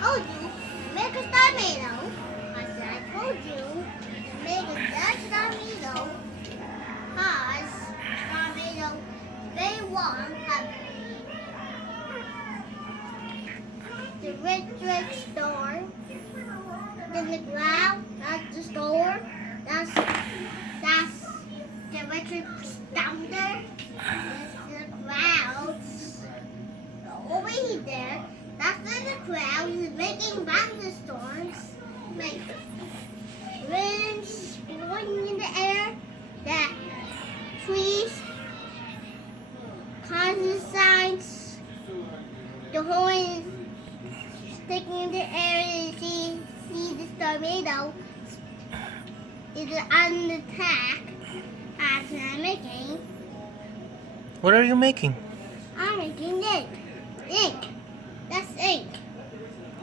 told you, make a tomato. I told you, make a tomato. Cause tomato, they want the rich store. In the ground, that's the store. That's the rich down there. That's the clouds. Over there, that's where the clouds is making thunderstorms. Make winds blowing in the air. The trees causes signs. The horns sticking in the air and see the tornado is on attack as I'm making. What are you making? I'm making ink. Ink. That's ink.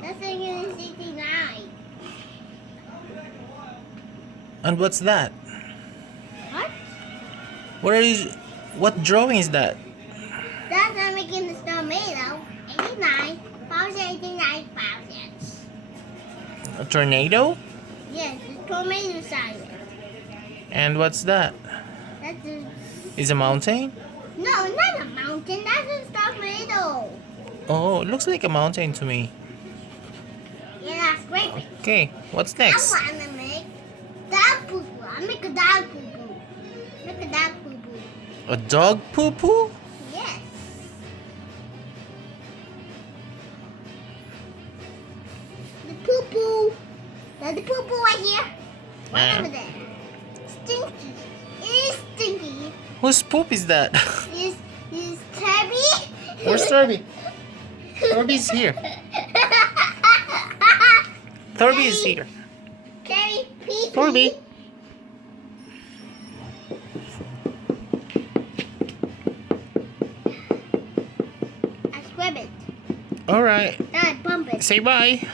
That's ink in 69. And what's that? What? What drawing is that? That's I'm making the tomato. 89. 89,000. A tornado? Yes, the tomato size. And what's that? That's a... Is a mountain? No, not a mountain. That's a tomato. Oh, it looks like a mountain to me. Yeah, that's great. Okay, what's next? I want to make dog poo poo. I make a dog poo poo. Make a dog poo poo. A dog poo poo? Yes. The poo poo. There's the poo poo right here. Right over there. Stinky. It's stinky. Whose poop is that? Is Tabby? Where's Thurby? Thurby's here. Thurby is here. Tabby, pee. Thurby. I scrub it. Alright. Then I bump it. Say bye.